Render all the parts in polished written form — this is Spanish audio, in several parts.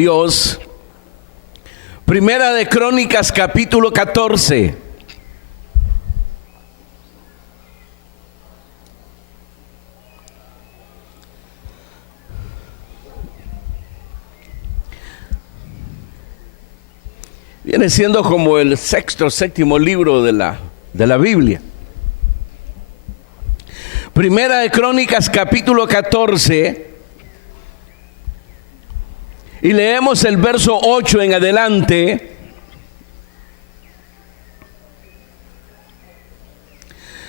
Dios. Primera de Crónicas, capítulo 14. Viene siendo como el sexto, séptimo libro de la Biblia. Primera de Crónicas, capítulo 14. Y leemos el verso 8 en adelante.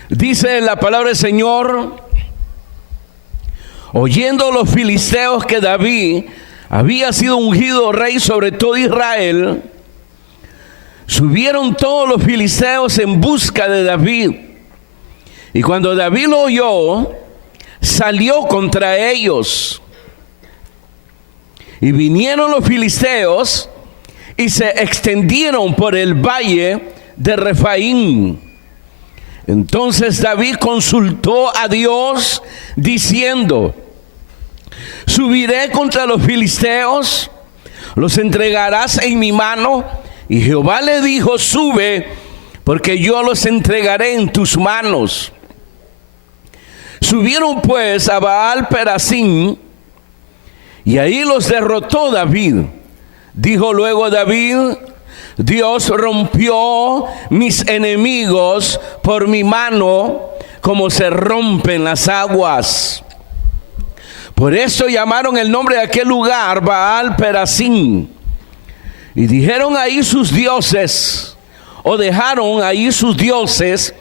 Dice la palabra del Señor: oyendo los filisteos que David había sido ungido rey sobre todo Israel, subieron todos los filisteos en busca de David. Y cuando David lo oyó, salió contra ellos. Y vinieron los filisteos y se extendieron por el valle de Refaim. Entonces David consultó a Dios diciendo: ¿subiré contra los filisteos? ¿Los entregarás en mi mano? Y Jehová le dijo: sube, porque yo los entregaré en tus manos. Subieron pues a Baal Perasim, y ahí los derrotó David. Dijo luego David: Dios rompió mis enemigos por mi mano, como se rompen las aguas. Por eso llamaron el nombre de aquel lugar Baal Perasim. Y dijeron ahí sus dioses, o dejaron ahí sus dioses,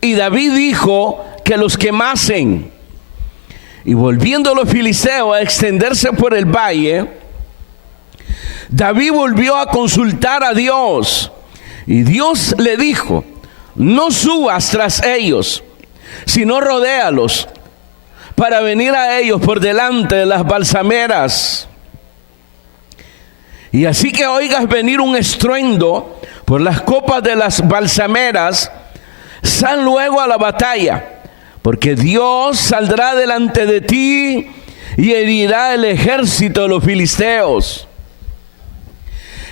y David dijo que los quemasen. Y volviendo los filisteos a extenderse por el valle, David volvió a consultar a Dios. Y Dios le dijo: no subas tras ellos, sino rodéalos, para venir a ellos por delante de las balsameras. Y así que oigas venir un estruendo por las copas de las balsameras, sal luego a la batalla, porque Dios saldrá delante de ti y herirá el ejército de los filisteos.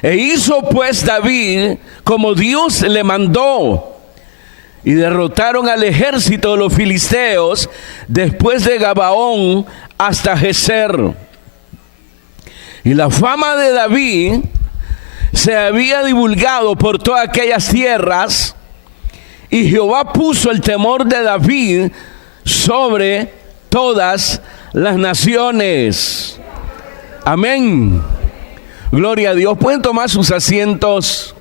E hizo pues David como Dios le mandó, y derrotaron al ejército de los filisteos después de Gabaón hasta Geser. Y la fama de David se había divulgado por todas aquellas tierras, y Jehová puso el temor de David sobre todas las naciones. Amén. Gloria a Dios. Pueden tomar sus asientos.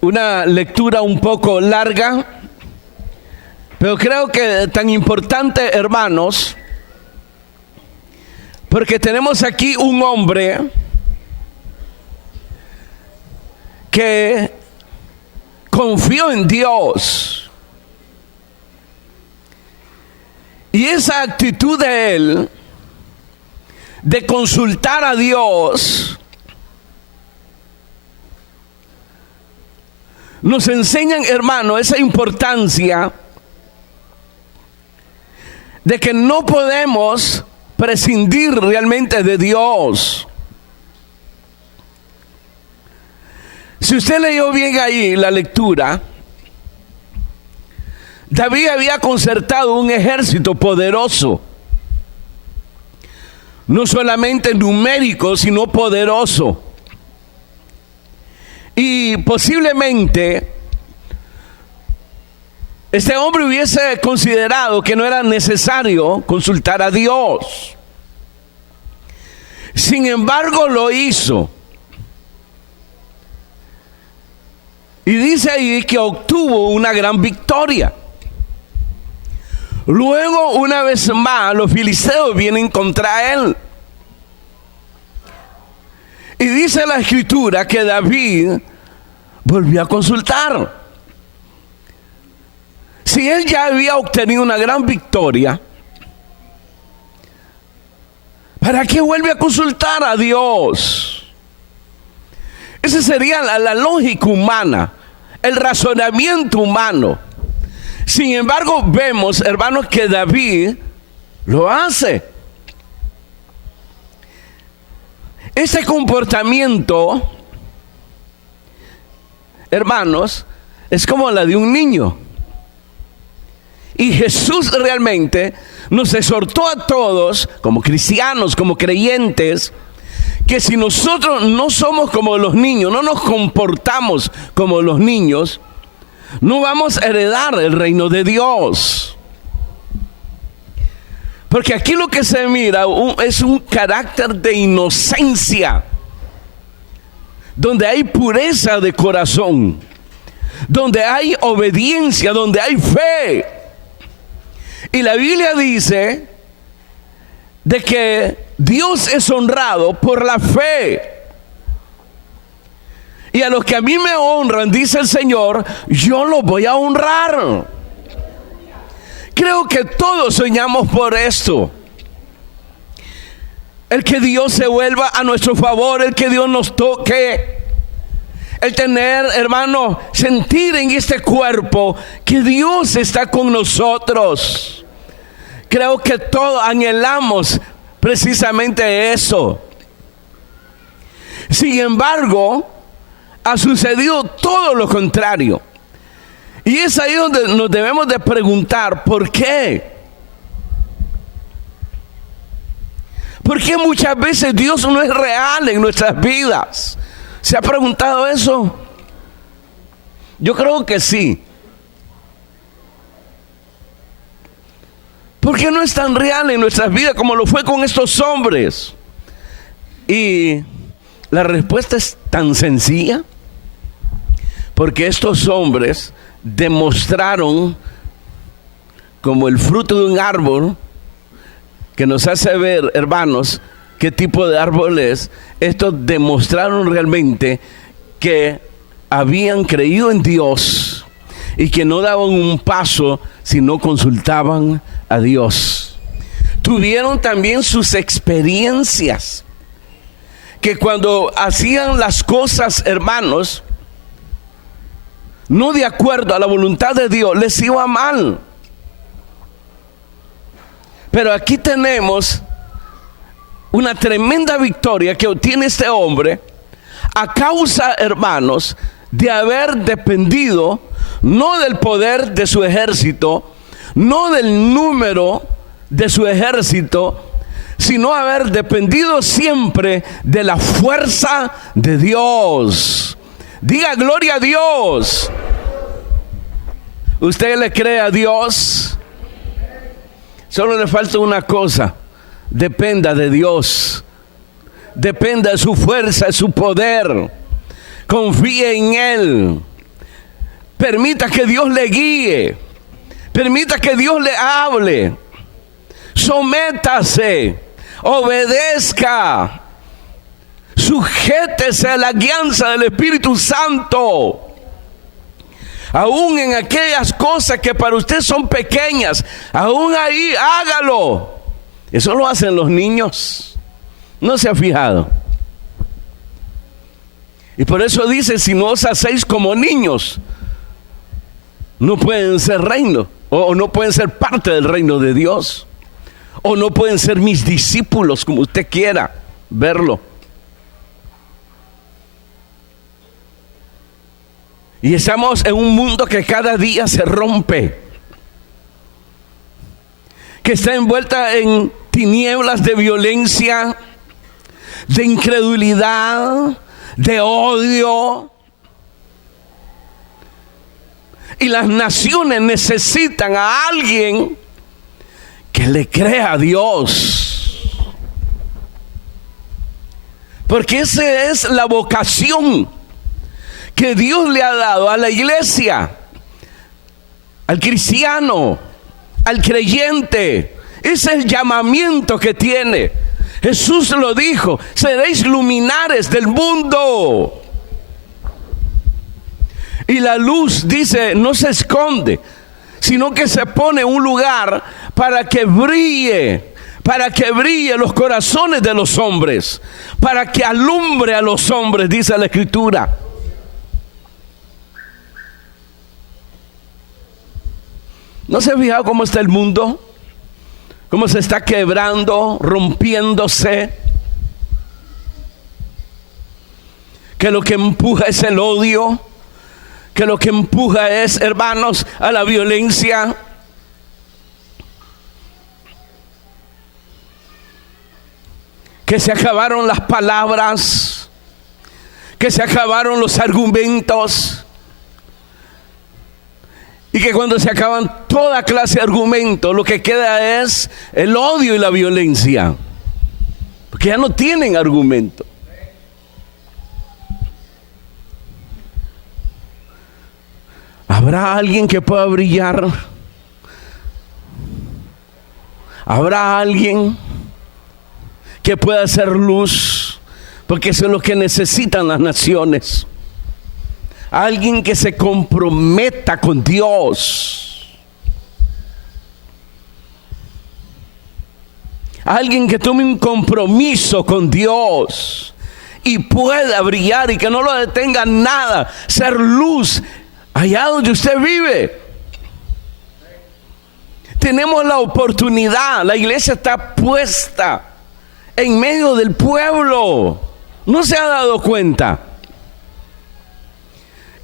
Una lectura un poco larga, pero creo que tan importante, hermanos, porque tenemos aquí un hombre que confió en Dios. Y esa actitud de él, de consultar a Dios, nos enseñan, hermano, esa importancia de que no podemos prescindir realmente de Dios. Si usted leyó bien ahí la lectura, David había concertado un ejército poderoso, no solamente numérico, sino poderoso. Y posiblemente este hombre hubiese considerado que no era necesario consultar a Dios. Sin embargo, lo hizo. Y dice ahí que obtuvo una gran victoria. Luego, una vez más, los filisteos vienen contra él. Y dice la escritura que David volvió a consultar. Si él ya había obtenido una gran victoria, ¿para qué vuelve a consultar a Dios? Esa sería la lógica humana, el razonamiento humano. Sin embargo, vemos, hermanos, que David lo hace. Ese comportamiento, hermanos, es como la de un niño. Y Jesús realmente nos exhortó a todos, como cristianos, como creyentes, que si nosotros no somos como los niños, no nos comportamos como los niños, no vamos a heredar el reino de Dios. Porque aquí lo que se mira es un carácter de inocencia, donde hay pureza de corazón, donde hay obediencia, donde hay fe. Y la Biblia dice de que Dios es honrado por la fe. Y a los que a mí me honran, dice el Señor, yo los voy a honrar. Creo que todos soñamos por esto. El que Dios se vuelva a nuestro favor, el que Dios nos toque. El tener, hermano, sentir en este cuerpo que Dios está con nosotros. Creo que todos anhelamos precisamente eso. Sin embargo, ha sucedido todo lo contrario. Y es ahí donde nos debemos de preguntar, ¿por qué? ¿Por qué muchas veces Dios no es real en nuestras vidas? ¿Se ha preguntado eso? Yo creo que sí. ¿Por qué no es tan real en nuestras vidas como lo fue con estos hombres? Y la respuesta es tan sencilla. Porque estos hombres demostraron, como el fruto de un árbol, que nos hace ver, hermanos, qué tipo de árbol es. Estos demostraron realmente que habían creído en Dios y que no daban un paso si no consultaban a Dios. Tuvieron también sus experiencias, que cuando hacían las cosas, hermanos, no de acuerdo a la voluntad de Dios, les iba mal. Pero aquí tenemos una tremenda victoria que obtiene este hombre a causa, hermanos, de haber dependido no del poder de su ejército, no del número de su ejército, sino haber dependido siempre de la fuerza de Dios. Diga gloria a Dios. ¿Usted le cree a Dios? Solo le falta una cosa: dependa de Dios, dependa de su fuerza, de su poder, confíe en Él, permita que Dios le guíe, permita que Dios le hable, sométase, obedezca, sujétese a la guianza del Espíritu Santo. Aún en aquellas cosas que para usted son pequeñas, aún ahí hágalo. Eso lo hacen los niños. ¿No se ha fijado? Y por eso dice, si no os hacéis como niños, no pueden ser reino, o no pueden ser parte del reino de Dios, o no pueden ser mis discípulos, como usted quiera verlo. Y estamos en un mundo que cada día se rompe, que está envuelta en tinieblas de violencia, de incredulidad, de odio. Y las naciones necesitan a alguien que le crea a Dios. Porque esa es la vocación que Dios le ha dado a la iglesia, al cristiano, al creyente. Ese es el llamamiento que tiene. Jesús lo dijo: seréis luminares del mundo. Y la luz, dice, no se esconde, sino que se pone en un lugar para que brille los corazones de los hombres, para que alumbre a los hombres, dice la Escritura. ¿No se ha fijado cómo está el mundo? ¿Cómo se está quebrando, rompiéndose? que lo que empuja es el odio, que lo que empuja es, hermanos, a la violencia. Que se acabaron las palabras, que se acabaron los argumentos, y que cuando se acaban toda clase de argumentos, lo que queda es el odio y la violencia, porque ya no tienen argumento. ¿Habrá alguien que pueda brillar? ¿Habrá alguien que pueda hacer luz? Porque eso es lo que necesitan las naciones. Alguien que se comprometa con Dios. Alguien que tome un compromiso con Dios y pueda brillar y que no lo detenga nada. Ser luz allá donde usted vive. Tenemos la oportunidad. La iglesia está puesta en medio del pueblo. ¿No se ha dado cuenta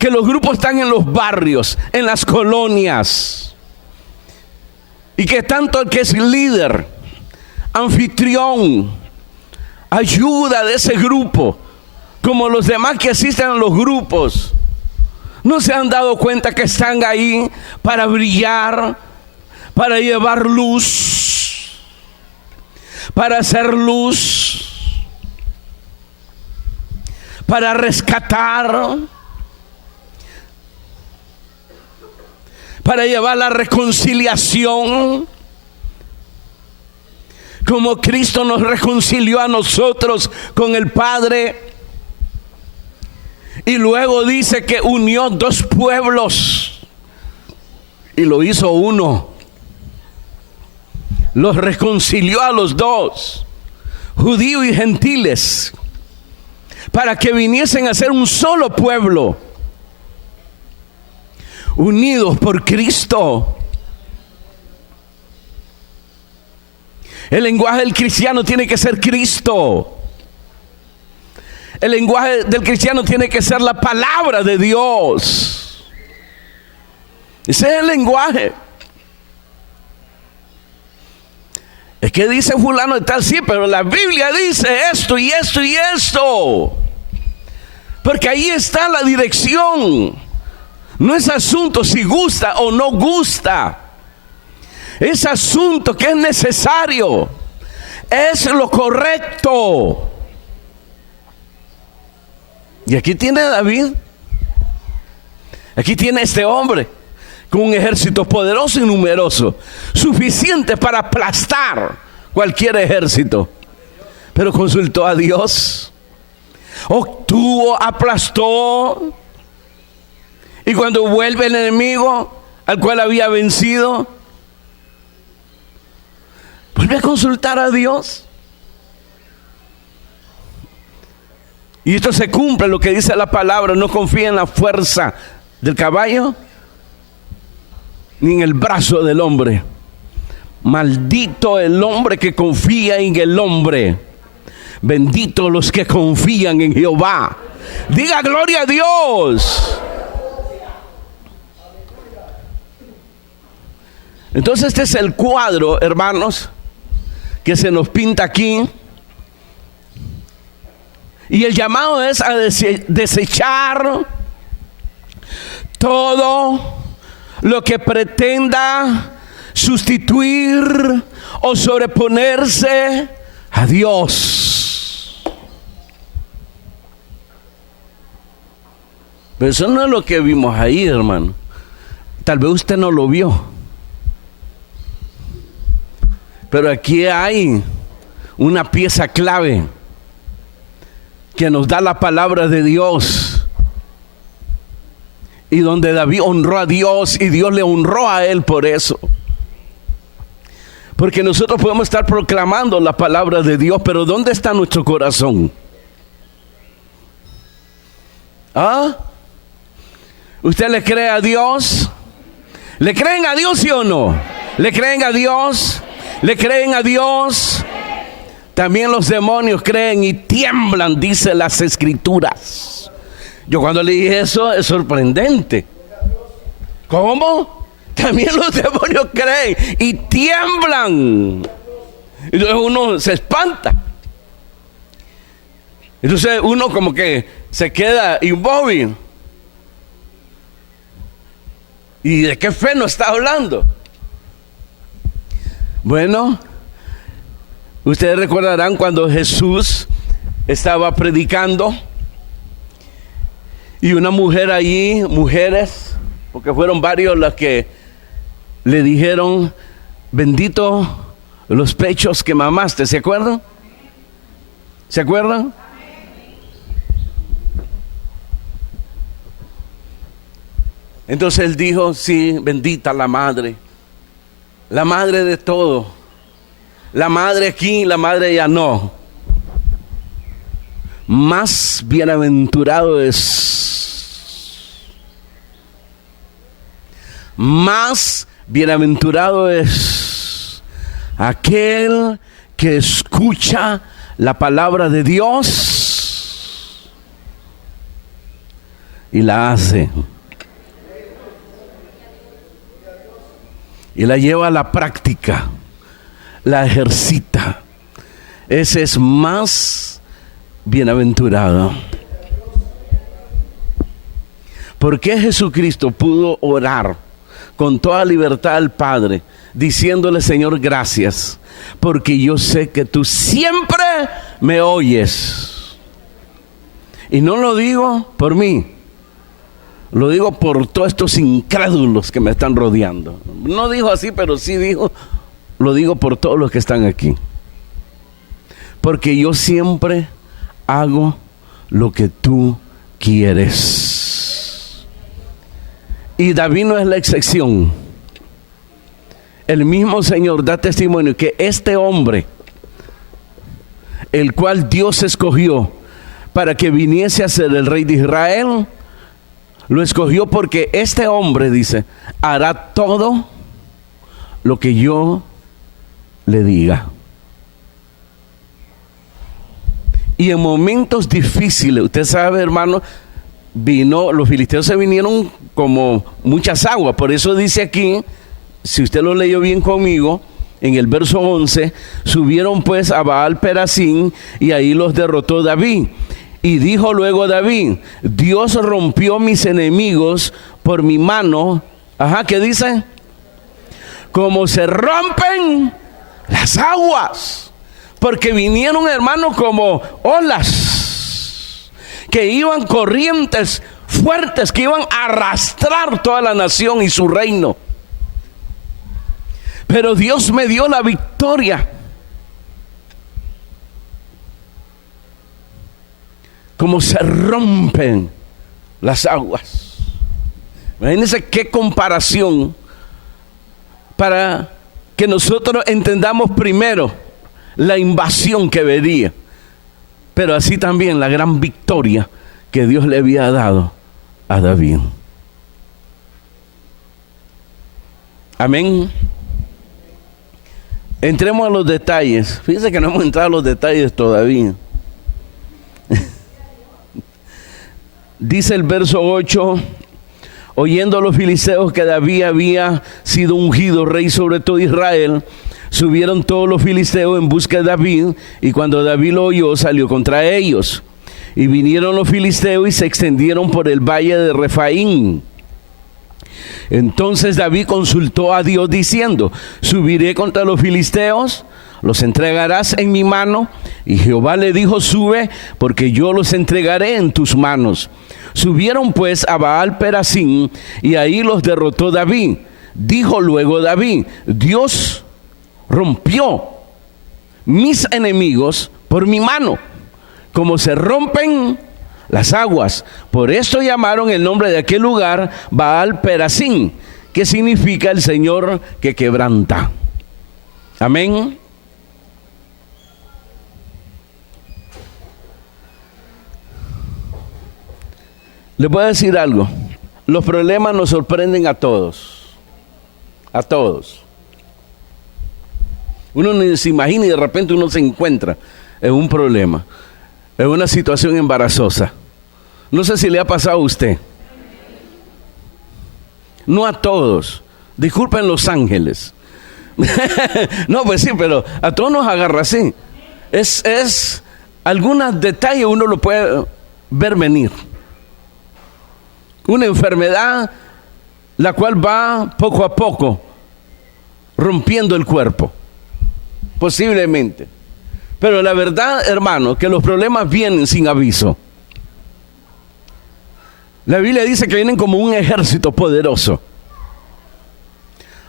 que los grupos están en los barrios, en las colonias? Y que tanto el que es líder, anfitrión, ayuda de ese grupo, como los demás que asisten a los grupos, ¿no se han dado cuenta que están ahí para brillar, para llevar luz, para hacer luz, para rescatar, para llevar la reconciliación, como Cristo nos reconcilió a nosotros con el Padre? Y luego dice que unió dos pueblos y lo hizo uno. Los reconcilió a los dos, judíos y gentiles, para que viniesen a ser un solo pueblo, unidos por Cristo. El lenguaje del cristiano tiene que ser Cristo. El lenguaje del cristiano tiene que ser la palabra de Dios. Ese es el lenguaje. Es que dice fulano de tal, sí, pero la Biblia dice esto y esto y esto. Porque ahí está la dirección. No es asunto si gusta o no gusta. Es asunto que es necesario. Es lo correcto. Y aquí tiene David. Aquí tiene este hombre con un ejército poderoso y numeroso, suficiente para aplastar cualquier ejército. Pero consultó a Dios, obtuvo, aplastó. Y cuando vuelve el enemigo al cual había vencido, vuelve a consultar a Dios. Y esto se cumple lo que dice la palabra: no confía en la fuerza del caballo ni en el brazo del hombre. Maldito el hombre que confía en el hombre. Bendito los que confían en Jehová. Diga gloria a Dios. Entonces este es el cuadro, hermanos, que se nos pinta aquí. Y el llamado es a desechar todo lo que pretenda sustituir o sobreponerse a Dios. Pero eso no es lo que vimos ahí, hermano. Tal vez usted no lo vio. Pero aquí hay una pieza clave que nos da la palabra de Dios. Y donde David honró a Dios y Dios le honró a él por eso. Porque nosotros podemos estar proclamando la palabra de Dios, pero ¿dónde está nuestro corazón? ¿Ah? ¿Usted le cree a Dios? ¿Le creen a Dios, sí o no? ¿Le creen a Dios? ¿Le creen a Dios? También los demonios creen y tiemblan, dice las Escrituras. Yo cuando leí eso, es sorprendente. ¿Cómo? También los demonios creen y tiemblan. Entonces uno se espanta. Entonces uno como que se queda inmóvil. ¿Y de qué fe nos está hablando? Bueno, ustedes recordarán cuando Jesús estaba predicando y una mujer allí, mujeres, porque fueron varios las que le dijeron, bendito los pechos que mamaste, ¿se acuerdan? ¿Se acuerdan? Entonces él dijo, sí, bendita la madre de todo. La madre aquí, la madre allá no. Más bienaventurado es. Más bienaventurado es aquel que escucha la palabra de Dios y la hace. Y la lleva a la práctica, la ejercita. Ese es más bienaventurado. ¿Por qué Jesucristo pudo orar con toda libertad al Padre, diciéndole, Señor, gracias, porque yo sé que tú siempre me oyes? Y no lo digo por mí, lo digo por todos estos incrédulos que me están rodeando. No dijo así, pero sí dijo, lo digo por todos los que están aquí. Porque yo siempre hago lo que tú quieres. Y David no es la excepción. El mismo Señor da testimonio que este hombre, el cual Dios escogió para que viniese a ser el rey de Israel, lo escogió porque este hombre, dice, hará todo lo que yo le diga. Y en momentos difíciles, usted sabe, hermano, los filisteos se vinieron como muchas aguas. Por eso dice aquí, si usted lo leyó bien conmigo, en el verso 11, subieron pues a Baal Perasín y ahí los derrotó David. Y dijo luego David, Dios rompió mis enemigos por mi mano. Ajá, ¿qué dice? Como se rompen las aguas. Porque vinieron, hermanos, como olas que iban, corrientes fuertes que iban a arrastrar toda la nación y su reino. Pero Dios me dio la victoria. Como se rompen las aguas. Imagínense qué comparación para que nosotros entendamos primero la invasión que venía, pero así también la gran victoria que Dios le había dado a David. Amén. Entremos a los detalles. Fíjense que no hemos entrado a los detalles todavía. Dice el verso 8, oyendo a los filisteos que David había sido ungido rey sobre todo Israel, subieron todos los filisteos en busca de David, y cuando David lo oyó, salió contra ellos. Y vinieron los filisteos y se extendieron por el valle de Refaín. Entonces David consultó a Dios diciendo, subiré contra los filisteos, los entregarás en mi mano. Y Jehová le dijo, sube, porque yo los entregaré en tus manos. Subieron pues a Baal Perasín, y ahí los derrotó David. Dijo luego David, Dios rompió mis enemigos por mi mano, como se rompen las aguas. Por esto llamaron el nombre de aquel lugar Baal Perasín, que significa el Señor que quebranta. Amén. Les voy a decir algo. Los problemas nos sorprenden a todos. A todos. Uno ni se imagina y de repente uno se encuentra en un problema, en una situación embarazosa. No sé si le ha pasado a usted. No a todos. Disculpen los ángeles. No, pues sí, pero a todos nos agarra así. Es algunos detalles uno lo puede ver venir. Una enfermedad la cual va poco a poco rompiendo el cuerpo. Posiblemente. Pero la verdad, hermano, que los problemas vienen sin aviso. La Biblia dice que vienen como un ejército poderoso.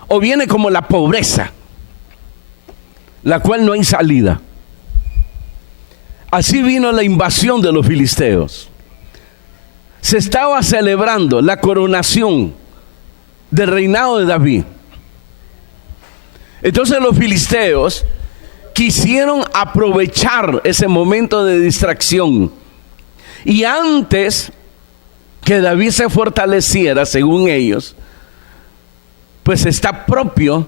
O viene como la pobreza, la cual no hay salida. Así vino la invasión de los filisteos. Se estaba celebrando la coronación del reinado de David. Entonces los filisteos quisieron aprovechar ese momento de distracción. Y antes que David se fortaleciera, según ellos, pues está propio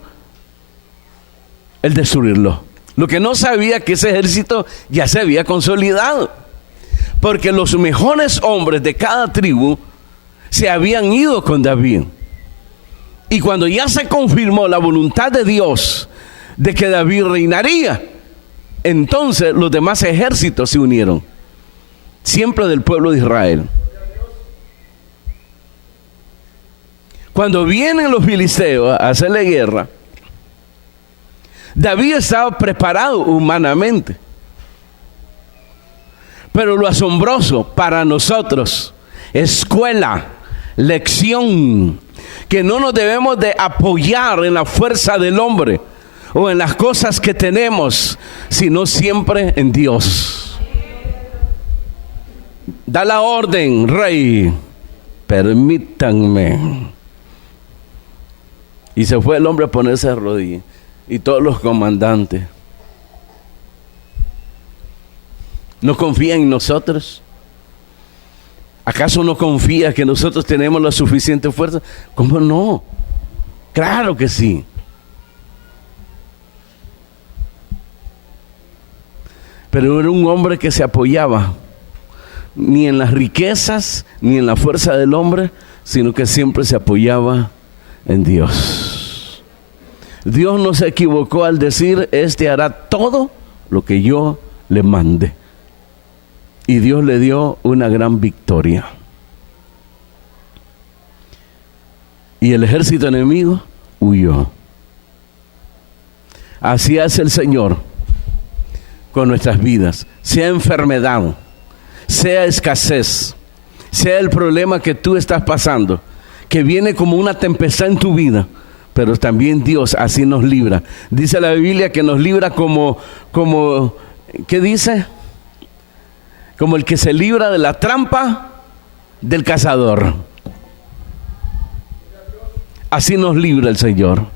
el destruirlo. Lo que no sabía que ese ejército ya se había consolidado, porque los mejores hombres de cada tribu se habían ido con David. Y cuando ya se confirmó la voluntad de Dios de que David reinaría, entonces los demás ejércitos se unieron, siempre del pueblo de Israel. Cuando vienen los filisteos a hacerle guerra, David estaba preparado humanamente. Pero lo asombroso para nosotros, escuela, lección, que no nos debemos de apoyar en la fuerza del hombre o en las cosas que tenemos, sino siempre en Dios. Da la orden, rey, permítanme. Y se fue el hombre a ponerse de rodillas. Y todos los comandantes. ¿No confía en nosotros? ¿Acaso no confía que nosotros tenemos la suficiente fuerza? ¿Cómo no? Claro que sí. Pero era un hombre que se apoyaba ni en las riquezas ni en la fuerza del hombre, sino que siempre se apoyaba en Dios. Dios no se equivocó al decir: este hará todo lo que yo le mande. Y Dios le dio una gran victoria. Y el ejército enemigo huyó. Así hace el Señor con nuestras vidas. Sea enfermedad, sea escasez, sea el problema que tú estás pasando, que viene como una tempestad en tu vida, pero también Dios así nos libra. Dice la Biblia que nos libra como ¿qué dice? Como el que se libra de la trampa del cazador. Así nos libra el Señor.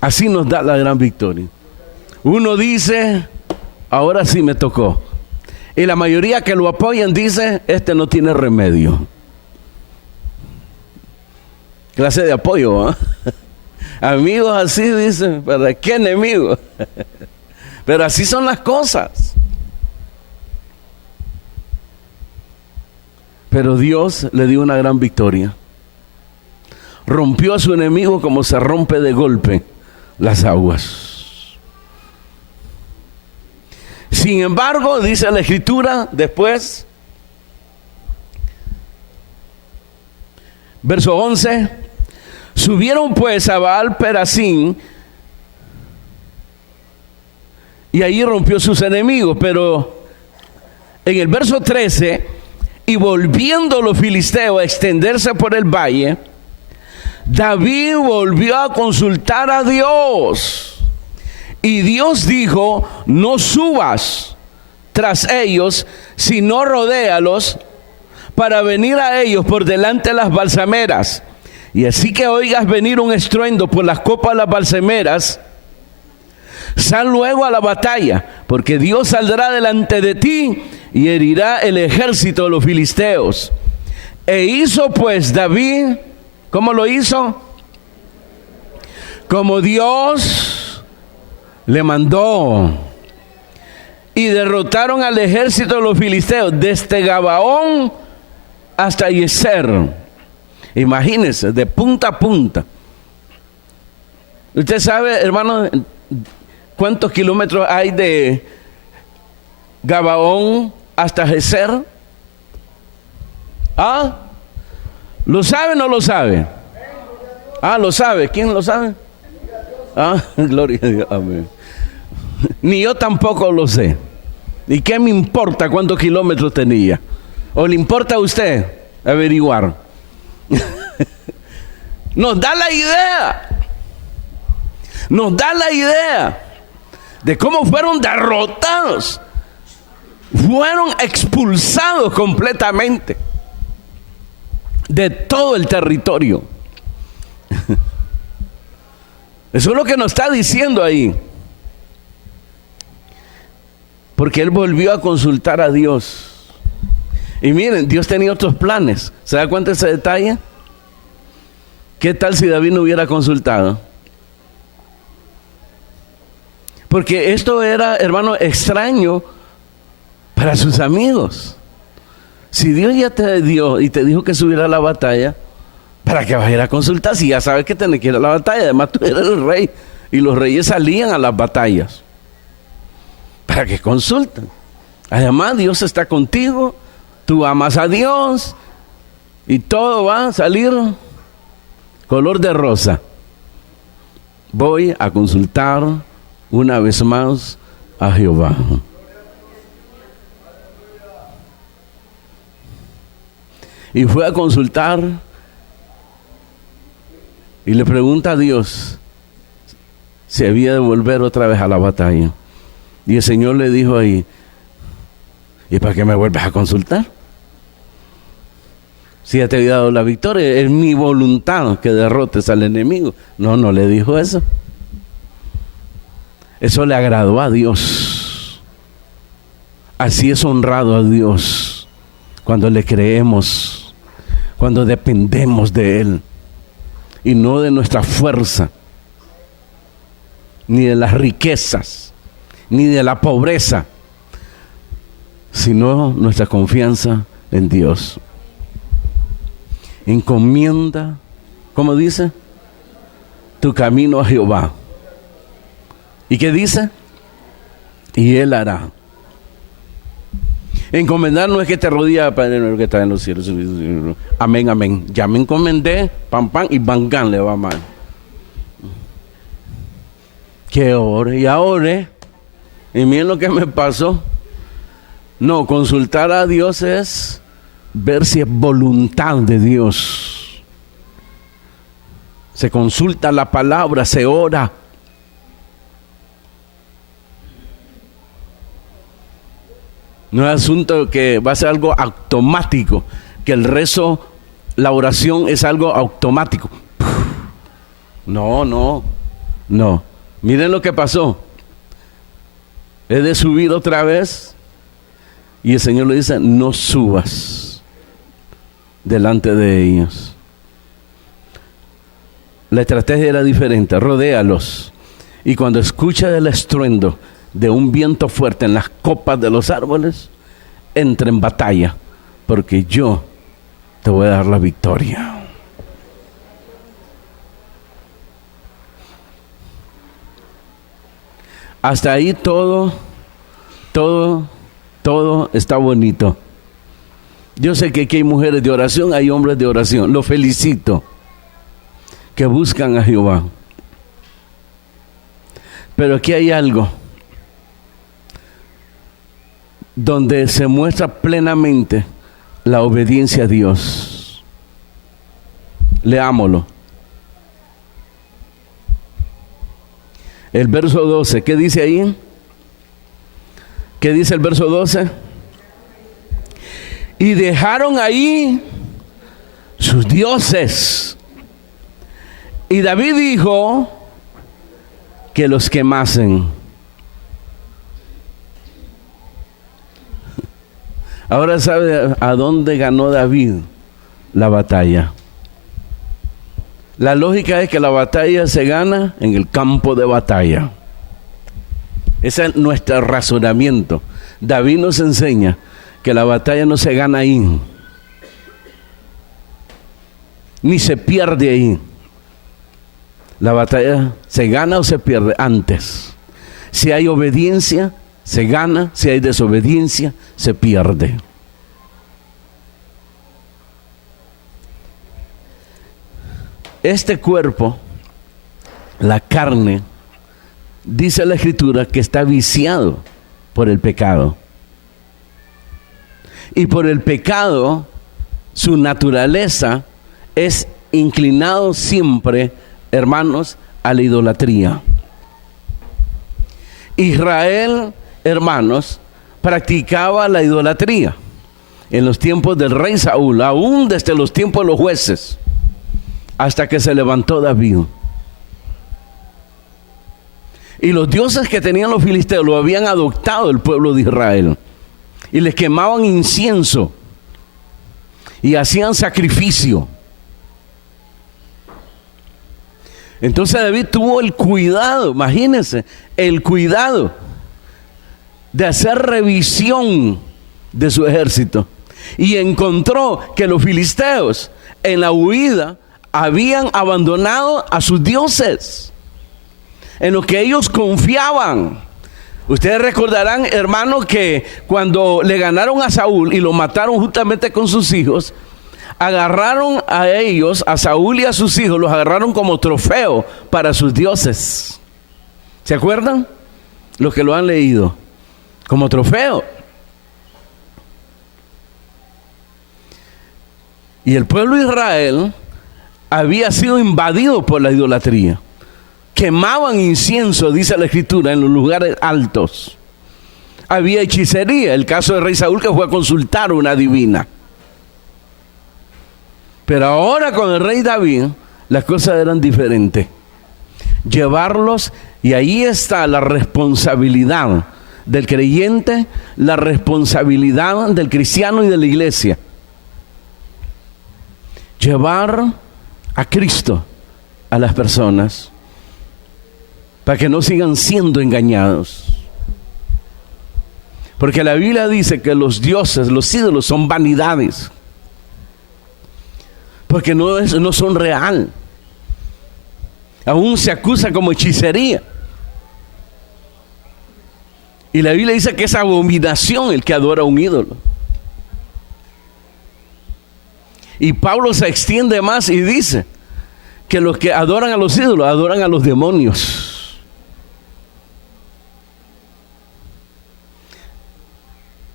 Así nos da la gran victoria. Uno dice: ahora sí me tocó. Y la mayoría que lo apoyan dice: este no tiene remedio. Clase de apoyo, ¿eh? Amigos así dicen: ¿para qué enemigo? Pero así son las cosas. Pero Dios le dio una gran victoria. Rompió a su enemigo como se rompe de golpe las aguas. Sin embargo, dice la Escritura después, verso 11: subieron pues a Baal Perasín y allí rompió sus enemigos. Pero en el verso 13: y volviendo los filisteos a extenderse por el valle, David volvió a consultar a Dios. Y Dios dijo: no subas tras ellos, sino rodéalos para venir a ellos por delante de las balsameras. Y así que oigas venir un estruendo por las copas de las balsameras, sal luego a la batalla, porque Dios saldrá delante de ti y herirá el ejército de los filisteos. E hizo pues David, ¿cómo lo hizo? Como Dios le mandó. Y derrotaron al ejército de los filisteos desde Gabaón hasta Yeser. Imagínense, de punta a punta. Usted sabe, hermano, ¿cuántos kilómetros hay de Gabaón hasta Yeser? ¿Ah? ¿Lo sabe o no lo sabe? Ah, lo sabe. ¿Quién lo sabe? Ah, gloria a Dios. Amén. Ni yo tampoco lo sé. ¿Y qué me importa cuántos kilómetros tenía? ¿O le importa a usted averiguar? Nos da la idea. Nos da la idea de cómo fueron derrotados. Fueron expulsados completamente de todo el territorio. Eso es lo que nos está diciendo ahí. Porque él volvió a consultar a Dios. Y miren, Dios tenía otros planes. ¿Se da cuenta de ese detalle? ¿Qué tal si David no hubiera consultado? Porque esto era, hermano, extraño para sus amigos. Si Dios ya te dio y te dijo que subiera a la batalla, ¿para qué vas a ir a consultar? Si ya sabes que tenés que ir a la batalla. Además, tú eres el rey. Y los reyes salían a las batallas. ¿Para qué consultan? Además, Dios está contigo. Tú amas a Dios. Y todo va a salir color de rosa. Voy a consultar una vez más a Jehová. Y fue a consultar y le pregunta a Dios si había de volver otra vez a la batalla. Y el Señor le dijo ahí: ¿y para qué me vuelves a consultar? Si ya te había dado la victoria, es mi voluntad que derrotes al enemigo. No, no le dijo eso. Eso le agradó a Dios. Así es honrado a Dios cuando le creemos, cuando dependemos de Él y no de nuestra fuerza, ni de las riquezas, ni de la pobreza, sino nuestra confianza en Dios. Encomienda, ¿cómo dice? Tu camino a Jehová. ¿Y qué dice? Y Él hará. Encomendar no es que te rodilla Padre nuestro que está en los cielos. Amén, amén. Ya me encomendé, pam, pam, y bangán le va mal. Que ore y ahora. Y miren lo que me pasó. No, consultar a Dios es ver si es voluntad de Dios. Se consulta la palabra, se ora. No es asunto que va a ser algo automático, que el rezo, la oración es algo automático. No, no, no. Miren lo que pasó. He de subir otra vez y el Señor le dice: no subas delante de ellos. La estrategia era diferente: rodéalos y cuando escucha el estruendo de un viento fuerte en las copas de los árboles, entra en batalla, porque yo te voy a dar la victoria. Hasta ahí todo está bonito. Yo sé que aquí hay mujeres de oración, hay hombres de oración. Los felicito, que buscan a Jehová. Pero aquí hay algo donde se muestra plenamente la obediencia a Dios. Leámoslo. El verso 12, ¿qué dice ahí? ¿Qué dice el verso 12? Y dejaron ahí sus dioses. Y David dijo que los quemasen. Ahora sabe a dónde ganó David la batalla. La lógica es que la batalla se gana en el campo de batalla. Ese es nuestro razonamiento. David nos enseña que la batalla no se gana ahí, ni se pierde ahí. La batalla se gana o se pierde antes. Si hay obediencia, se gana. Si hay desobediencia, se pierde. Este cuerpo, la carne, dice la Escritura que está viciado por el pecado. Y por el pecado, su naturaleza es inclinado siempre, hermanos, a la idolatría. Israel, hermanos, practicaba la idolatría en los tiempos del rey Saúl, aún desde los tiempos de los jueces, hasta que se levantó David. Y los dioses que tenían los filisteos lo habían adoptado el pueblo de Israel. Y les quemaban incienso y hacían sacrificio. Entonces David tuvo el cuidado, imagínense, el cuidado de hacer revisión de su ejército. Y encontró que los filisteos en la huida habían abandonado a sus dioses, en los que ellos confiaban. Ustedes recordarán, hermano, que cuando le ganaron a Saúl y lo mataron juntamente con sus hijos, agarraron a ellos, a Saúl y a sus hijos, los agarraron como trofeo para sus dioses. ¿Se acuerdan? Los que lo han leído, como trofeo. Y el pueblo de Israel había sido invadido por la idolatría. Quemaban incienso, dice la Escritura, en los lugares altos. Había hechicería, el caso del rey Saúl, que fue a consultar una divina. Pero ahora con el rey David, las cosas eran diferentes. Llevarlos, y ahí está la responsabilidad del creyente, la responsabilidad del cristiano y de la iglesia. Llevar a Cristo a las personas, para que no sigan siendo engañados. Porque la Biblia dice que los dioses, los ídolos son vanidades, porque no son real. Aún se acusa como hechicería. Y la Biblia dice que es abominación el que adora a un ídolo. Y Pablo se extiende más y dice que los que adoran a los ídolos adoran a los demonios.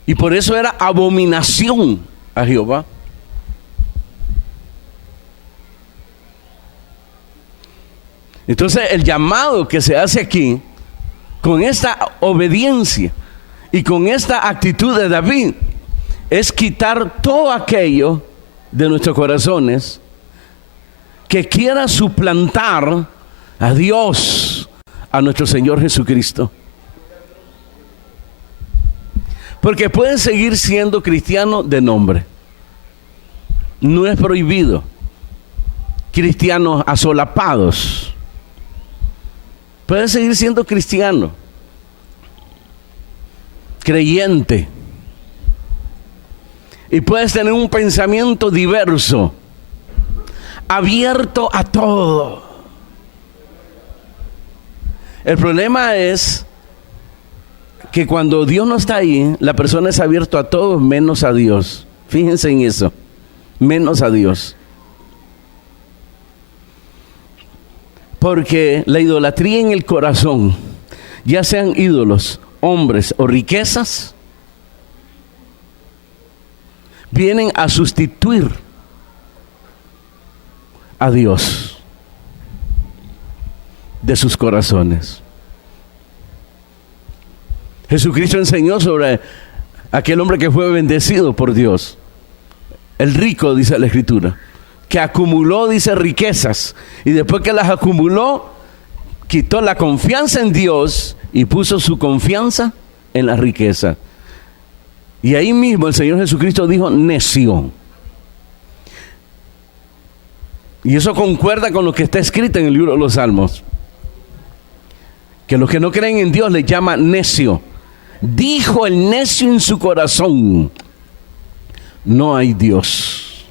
Y por eso era abominación a Jehová. Entonces el llamado que se hace aquí, con esta obediencia y con esta actitud de David, es quitar todo aquello de nuestros corazones que quiera suplantar a Dios, a nuestro Señor Jesucristo. Porque pueden seguir siendo cristianos de nombre. No es prohibido. Cristianos asolapados. Pueden seguir siendo cristiano, creyente. Y puedes tener un pensamiento diverso, abierto a todo. El problema es que cuando Dios no está ahí, la persona es abierta a todo menos a Dios. Fíjense en eso, menos a Dios. Porque la idolatría en el corazón, ya sean ídolos, hombres o riquezas, vienen a sustituir a Dios de sus corazones. Jesucristo enseñó sobre aquel hombre que fue bendecido por Dios, el rico, dice la Escritura, que acumuló, dice, riquezas, y después que las acumuló, quitó la confianza en Dios y puso su confianza en la riqueza. Y ahí mismo el Señor Jesucristo dijo: necio. Y eso concuerda con lo que está escrito en el libro de los Salmos, que los que no creen en Dios les llama necio. Dijo el necio en su corazón: no hay Dios.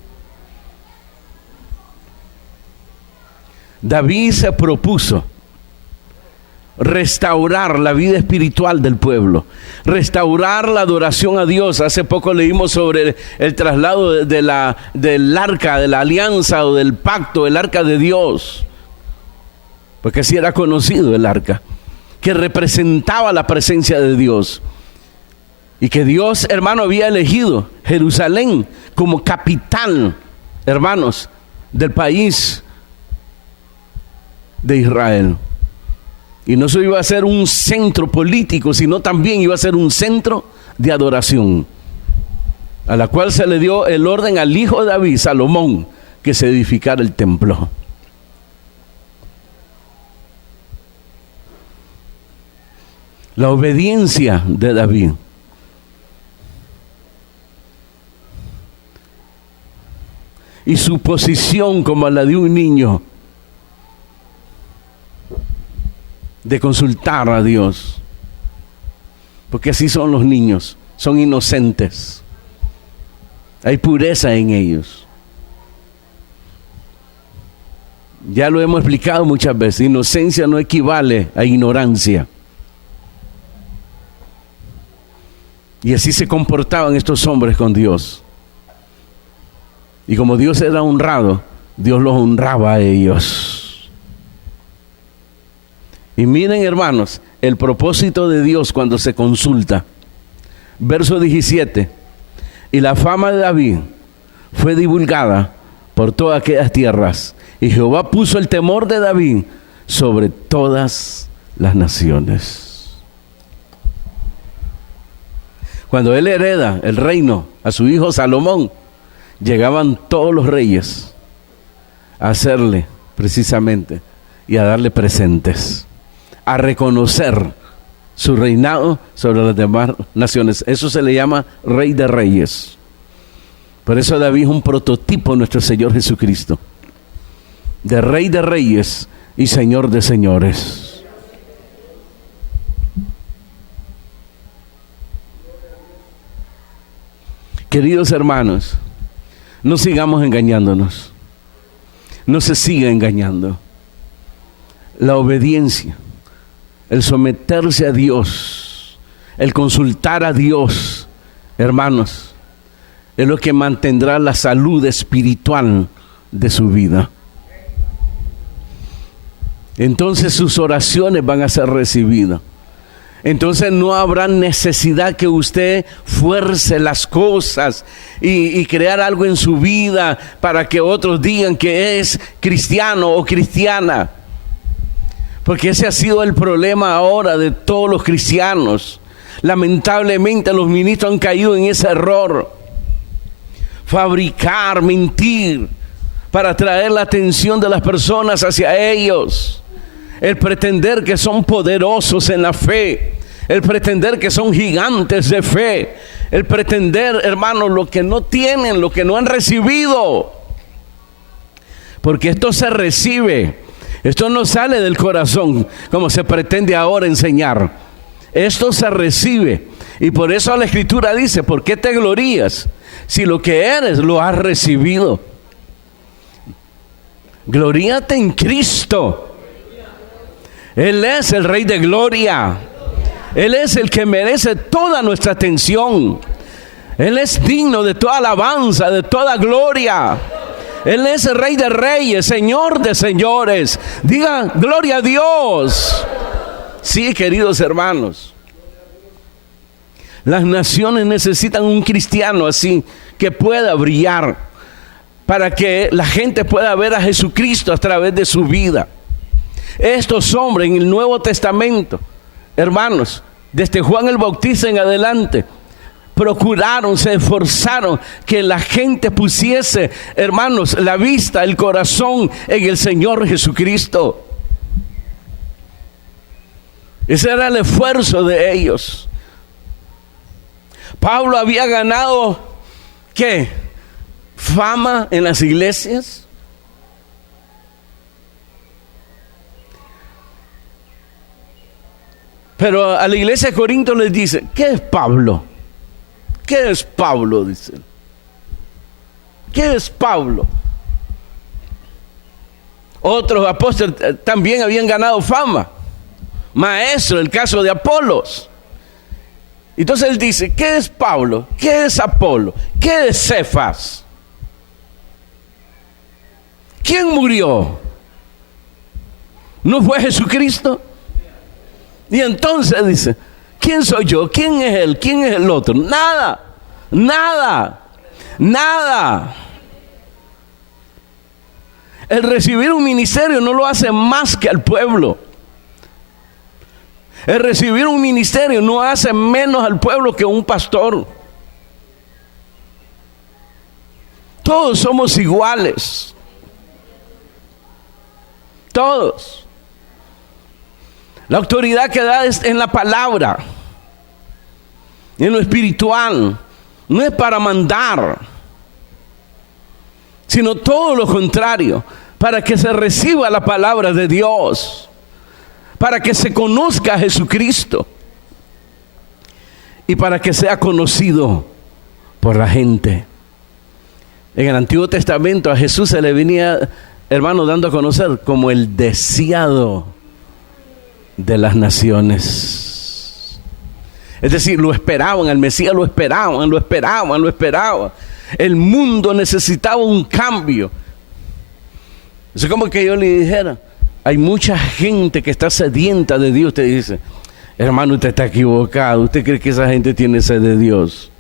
David se propuso restaurar la vida espiritual del pueblo, restaurar la adoración a Dios. Hace poco leímos sobre el traslado del arca, de la alianza o del pacto, el arca de Dios, porque así era conocido el arca, que representaba la presencia de Dios, y que Dios, hermano, había elegido Jerusalén como capital, hermanos, del país de Israel. Y no solo iba a ser un centro político, sino también iba a ser un centro de adoración, a la cual se le dio el orden al hijo de David, Salomón, que se edificara el templo. La obediencia de David y su posición como la de un niño, de consultar a Dios, porque así son los niños, son inocentes, hay pureza en ellos. Ya lo hemos explicado muchas veces, inocencia no equivale a ignorancia. Y así se comportaban estos hombres con Dios. Y como Dios era honrado, Dios los honraba a ellos. Y miren, hermanos, el propósito de Dios cuando se consulta. Verso 17. Y la fama de David fue divulgada por todas aquellas tierras, y Jehová puso el temor de David sobre todas las naciones. Cuando él hereda el reino a su hijo Salomón, llegaban todos los reyes a hacerle precisamente y a darle presentes, a reconocer su reinado sobre las demás naciones. Eso se le llama Rey de Reyes. Por eso David es un prototipo de nuestro Señor Jesucristo, de Rey de Reyes y Señor de Señores. Queridos hermanos, no sigamos engañándonos. No se siga engañando. La obediencia, el someterse a Dios, el consultar a Dios, hermanos, es lo que mantendrá la salud espiritual de su vida. Entonces sus oraciones van a ser recibidas. Entonces no habrá necesidad que usted fuerce las cosas y crear algo en su vida para que otros digan que es cristiano o cristiana. Porque ese ha sido el problema ahora de todos los cristianos. Lamentablemente los ministros han caído en ese error. Fabricar, mentir, para atraer la atención de las personas hacia ellos. El pretender que son poderosos en la fe. El pretender que son gigantes de fe. El pretender, hermanos, lo que no tienen, lo que no han recibido. Porque esto se recibe. Esto no sale del corazón, como se pretende ahora enseñar. Esto se recibe. Y por eso la Escritura dice: ¿por qué te glorías si lo que eres lo has recibido? Gloríate en Cristo. Él es el Rey de Gloria. Él es el que merece toda nuestra atención. Él es digno de toda alabanza, de toda gloria. Él es el Rey de Reyes, Señor de Señores. Digan, gloria a Dios. Sí, queridos hermanos. Las naciones necesitan un cristiano así, que pueda brillar, para que la gente pueda ver a Jesucristo a través de su vida. Estos hombres en el Nuevo Testamento, hermanos, desde Juan el Bautista en adelante, procuraron, se esforzaron que la gente pusiese, hermanos, la vista, el corazón en el Señor Jesucristo. Ese era el esfuerzo de ellos. Pablo había ganado, ¿qué? Fama en las iglesias. Pero a la iglesia de Corinto les dice, ¿qué es Pablo? ¿Qué es Pablo? Dice. ¿Qué es Pablo? Otros apóstoles también habían ganado fama. Maestro, el caso de Apolos. Entonces él dice, ¿qué es Pablo? ¿Qué es Apolo? ¿Qué es Cefas? ¿Quién murió? ¿No fue Jesucristo? Y entonces dice, ¿quién soy yo? ¿Quién es él? ¿Quién es el otro? Nada, nada, nada. El recibir un ministerio no lo hace más que al pueblo. El recibir un ministerio no hace menos al pueblo que un pastor. Todos somos iguales. Todos. La autoridad que da es en la palabra, en lo espiritual. No es para mandar, sino todo lo contrario, para que se reciba la palabra de Dios, para que se conozca a Jesucristo y para que sea conocido por la gente. En el Antiguo Testamento a Jesús se le venía, hermano, dando a conocer como el deseado de las naciones. Es decir, lo esperaban, al Mesías lo esperaban, lo esperaban, lo esperaban. El mundo necesitaba un cambio. Es como que yo le dijera, hay mucha gente que está sedienta de Dios. Usted dice, hermano, usted está equivocado. ¿Usted cree que esa gente tiene sed de Dios?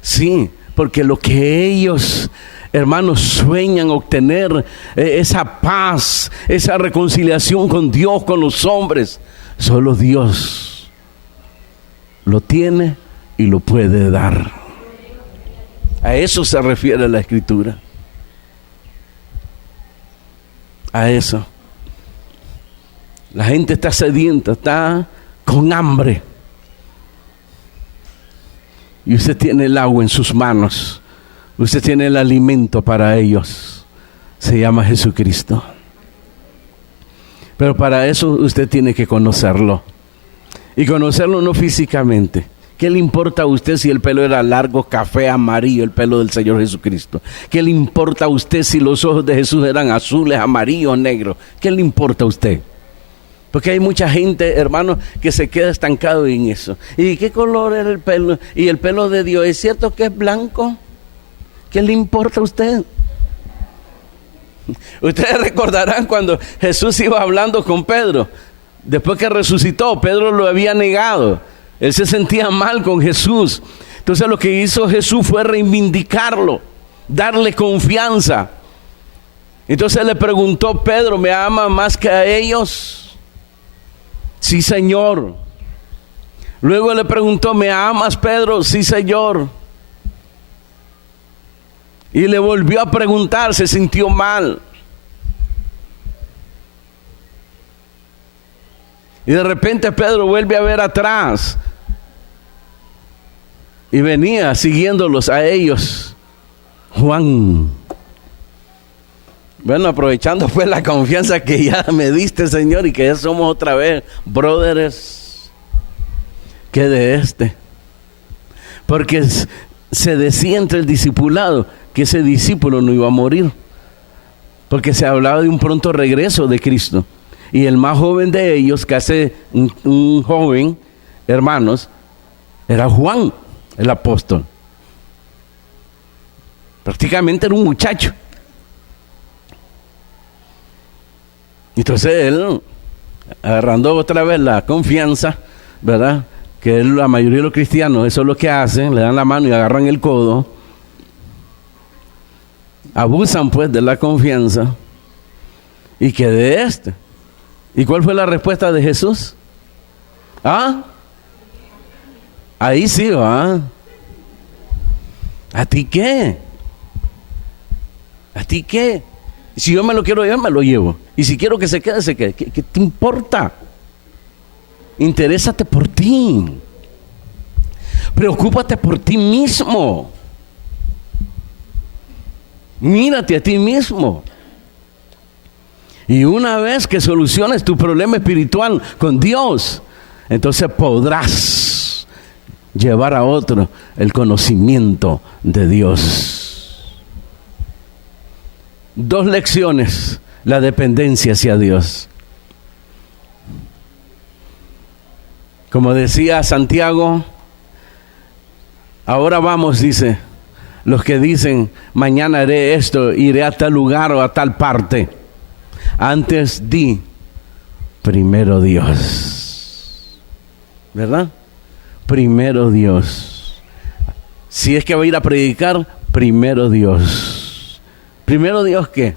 Sí, porque lo que ellos, hermanos, sueñan obtener, esa paz, esa reconciliación con Dios, con los hombres, solo Dios lo tiene y lo puede dar. A eso se refiere la Escritura. A eso. La gente está sedienta, está con hambre. Y usted tiene el agua en sus manos. Usted tiene el alimento para ellos. Se llama Jesucristo. Pero para eso usted tiene que conocerlo. Y conocerlo no físicamente. ¿Qué le importa a usted si el pelo era largo, café, amarillo, el pelo del Señor Jesucristo? ¿Qué le importa a usted si los ojos de Jesús eran azules, amarillos, negros? ¿Qué le importa a usted? Porque hay mucha gente, hermano, que se queda estancado en eso. ¿Y qué color era el pelo? ¿Y el pelo de Dios? ¿Es cierto que es blanco? ¿Qué le importa a usted? Ustedes recordarán cuando Jesús iba hablando con Pedro. Después que resucitó, Pedro lo había negado. Él se sentía mal con Jesús. Entonces lo que hizo Jesús fue reivindicarlo, darle confianza. Entonces le preguntó, Pedro, ¿me ama más que a ellos? Sí, Señor. Luego le preguntó, ¿me amas, Pedro? Sí, Señor. Y le volvió a preguntar, se sintió mal. Y de repente Pedro vuelve a ver atrás. Y venía siguiéndolos a ellos Juan. Bueno, aprovechando pues la confianza que ya me diste, Señor, y que ya somos otra vez brothers, que de este. Porque se decía entre el discipulado que ese discípulo no iba a morir. Porque se hablaba de un pronto regreso de Cristo. Y el más joven de ellos, casi un joven, hermanos, era Juan, el apóstol. Prácticamente era un muchacho. Entonces él, agarrando otra vez la confianza, ¿verdad? Que la mayoría de los cristianos, eso es lo que hacen, le dan la mano y agarran el codo. Abusan pues de la confianza. Y que de este. ¿Y cuál fue la respuesta de Jesús? ¿Ah? Ahí sí, ¿ah? ¿A ti qué? ¿A ti qué? Si yo me lo quiero llevar, me lo llevo. Y si quiero que se quede, se quede. ¿Qué te importa? Interésate por ti. Preocúpate por ti mismo. Mírate a ti mismo. Y una vez que soluciones tu problema espiritual con Dios, entonces podrás llevar a otro el conocimiento de Dios. 2 lecciones: la dependencia hacia Dios. Como decía Santiago, ahora vamos, dice, los que dicen, mañana haré esto, iré a tal lugar o a tal parte. Antes di, primero Dios. ¿Verdad? Primero Dios. Si es que va a ir a predicar, primero Dios. ¿Primero Dios qué?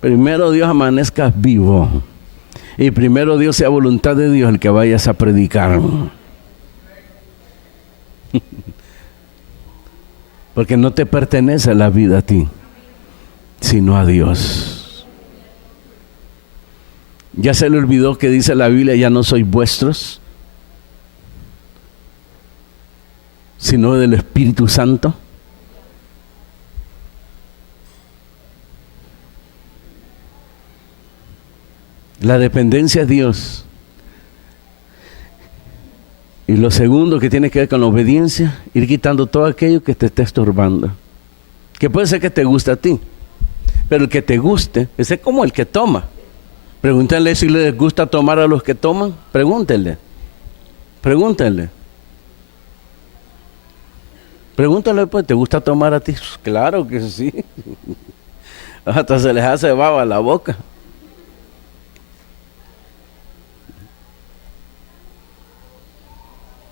Primero Dios amanezcas vivo. Y primero Dios sea voluntad de Dios el que vayas a predicar. Porque no te pertenece la vida a ti, sino a Dios. ¿Ya se le olvidó que dice la Biblia, ya no sois vuestros, sino del Espíritu Santo? La dependencia es Dios. Y lo segundo que tiene que ver con la obediencia, ir quitando todo aquello que te esté estorbando. Que puede ser que te guste a ti, pero el que te guste, ese es como el que toma. Pregúntenle si les gusta tomar a los que toman. Pregúntenle. Pregúntale, pues, ¿te gusta tomar a ti? Claro que sí. Hasta se les hace baba la boca.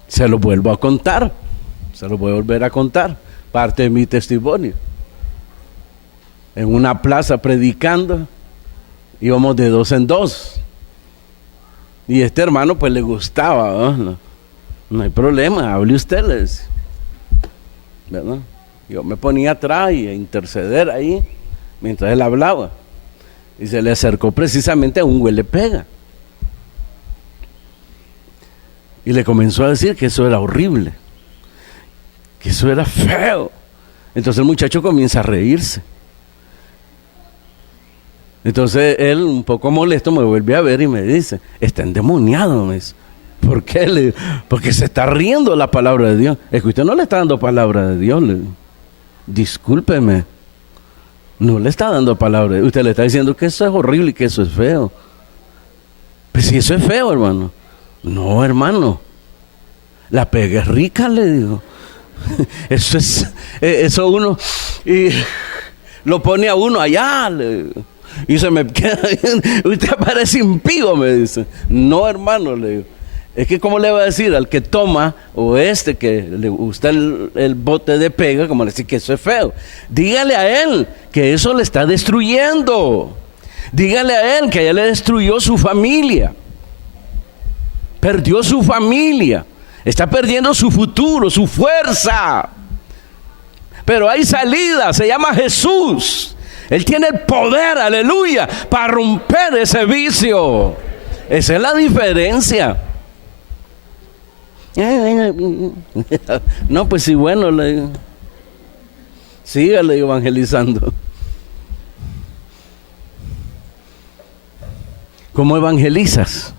Se lo vuelvo a contar. Se lo voy a volver a contar. Parte de mi testimonio. En una plaza predicando, íbamos de 2 en 2. Y este hermano pues le gustaba, ¿no? No hay problema, hable usted, le decía. ¿Verdad? Yo me ponía atrás y a interceder ahí mientras él hablaba. Y se le acercó precisamente a un huele pega. Y le comenzó a decir que eso era horrible, que eso era feo. Entonces el muchacho comienza a reírse. Entonces él, un poco molesto, me vuelve a ver y me dice, está endemoniado, me dice. ¿Por qué? Porque se está riendo la palabra de Dios. Es que usted no le está dando palabra de Dios. Discúlpeme. No le está dando palabra de Dios. Usted le está diciendo que eso es horrible y que eso es feo. Pues si eso es feo, hermano. No, hermano. La pega es rica, le digo. Eso uno... Y lo pone a uno allá, le digo. Y se me queda bien. Usted parece impío, me dice. No, hermano, le digo. Es que ¿cómo le va a decir al que toma, o que le gusta el bote de pega, como le dice que eso es feo? Dígale a él que eso le está destruyendo. Dígale a él que ya le destruyó su familia. Perdió su familia. Está perdiendo su futuro, su fuerza. Pero hay salida, se llama Jesús. Él tiene el poder, aleluya, para romper ese vicio. Esa es la diferencia. No, pues sí, bueno, le digo. Sígale evangelizando. ¿Cómo evangelizas?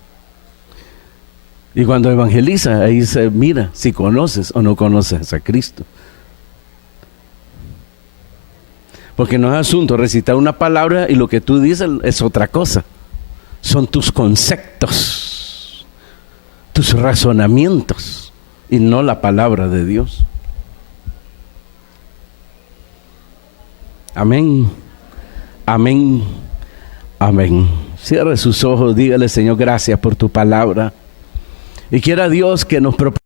Y cuando evangelizas, ahí se mira si conoces o no conoces a Cristo. Porque no es asunto recitar una palabra y lo que tú dices es otra cosa. Son tus conceptos, tus razonamientos y no la palabra de Dios. Amén, amén, amén. Cierre sus ojos, dígale, Señor, gracias por tu palabra. Y quiera Dios que nos proponga